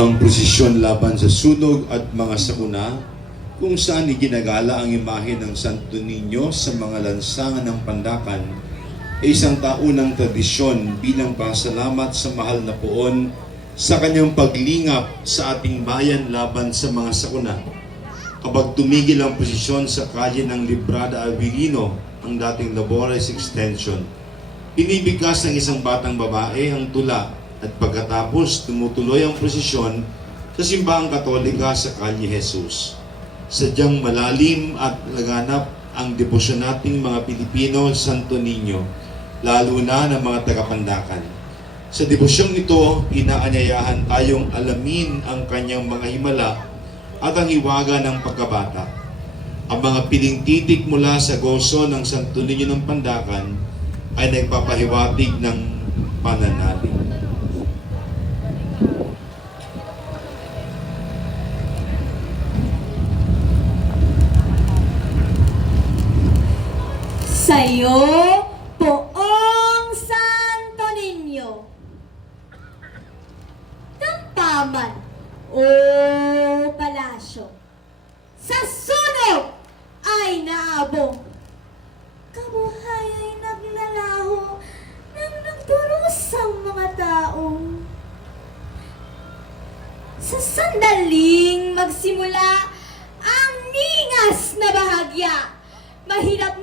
ang prosesyon laban sa sunog at mga sakuna kung saan iginagala ang imahe ng Santo Niño sa mga lansangan ng Pandakan ay isang taunang tradisyon bilang pasalamat sa mahal na poon sa kanyang paglingap sa ating bayan laban sa mga sakuna. Kapag tumigil ang posisyon sa kalye ng Librada Avilino, ang dating Labores Extension, Inibigkas ng isang batang babae ang tula at pagkatapos tumutuloy ang prosesyon sa simbahang katolika sa Kalye Jesus. Sadyang malalim at laganap ang debosyon nating mga Pilipino sa Santo Niño, lalo na ng mga tagapandakan. Sa debosyong ito, inaanyayahan tayong alamin ang kanyang mga himala at ang hiwaga ng pagkabata. Ang mga piling titik mula sa goso ng Santo Niño ng Pandakan ay nagpapahiwatig ng pananalig. Sa'yo, poong Santo Niño. Tampaman o palasyo. Sa sunog ay naabong. Kabuhay ay naglalaho ng nagdurusang mga tao. Sa sandaling magsimula ang ningas na bahagya, mahirap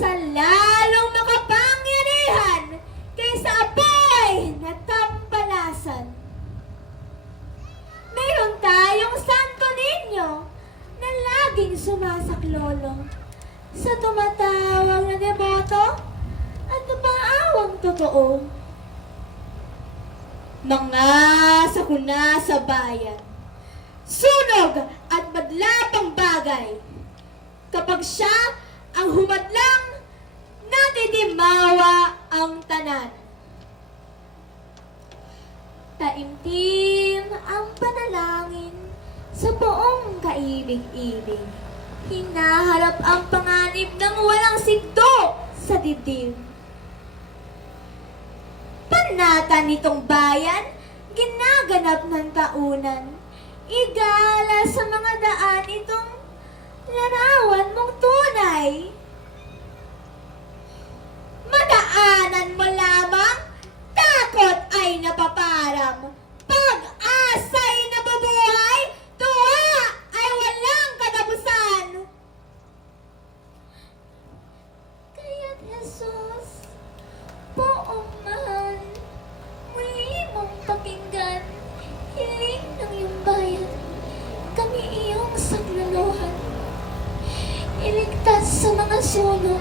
sa lalong makapangyarihan kaysa apoy na tampalasan. Meron tayong Santo Niño na laging sumasaklolo sa tumatawag na deboto at tumaawang totoo. Mga sakuna sa bayan, sunog at madlapang bagay. Kapag siya ang humadlang, natidimawa ang tanan. Taimtim ang panalangin sa buong kaibig-ibig. Hinaharap ang panganib ng walang sigdo sa dibdib. Panatan nitong bayan, ginaganap ng taunan. Igala sa mga daan itong larawan mong tunay. Iligtas sa mga sunog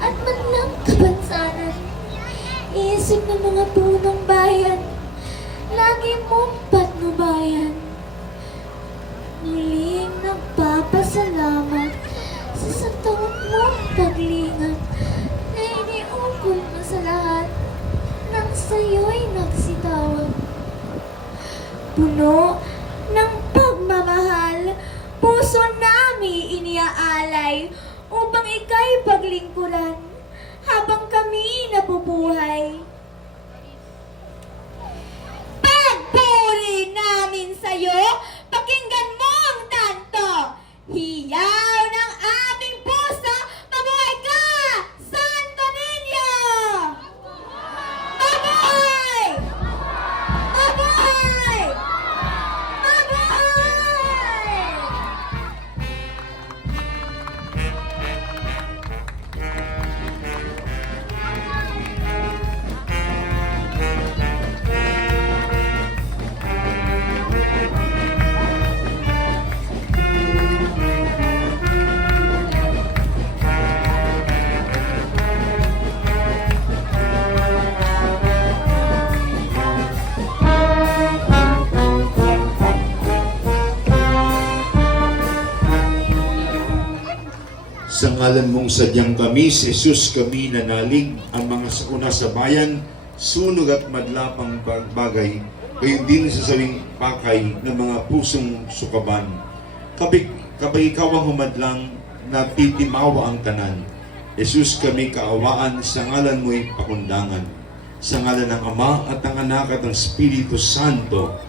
at manlang kabansanan. Isip ng mga punong bayan, lagi mong patnubayan. Muling nagpapasalamat sa santong mong paglingap na iniukol mo sa lahat nang sa'yo'y nagsitawag. Puno paglingkuran habang kami nabubuhay. Sa ngalan mong sadyang kami, si Jesus kami nanalig ang mga sakuna sa bayan, sunog at madlapang bag- bagay, gayon din sa sawing pakay ng mga pusong sukaban. Kapag, kapag ikaw ang humadlang, natitimawa ang kanan. Jesus kami kaawaan, sa ngalan mo'y pakundangan. Sa ngalan ng Ama at ng Anak at ng Espiritu Santo,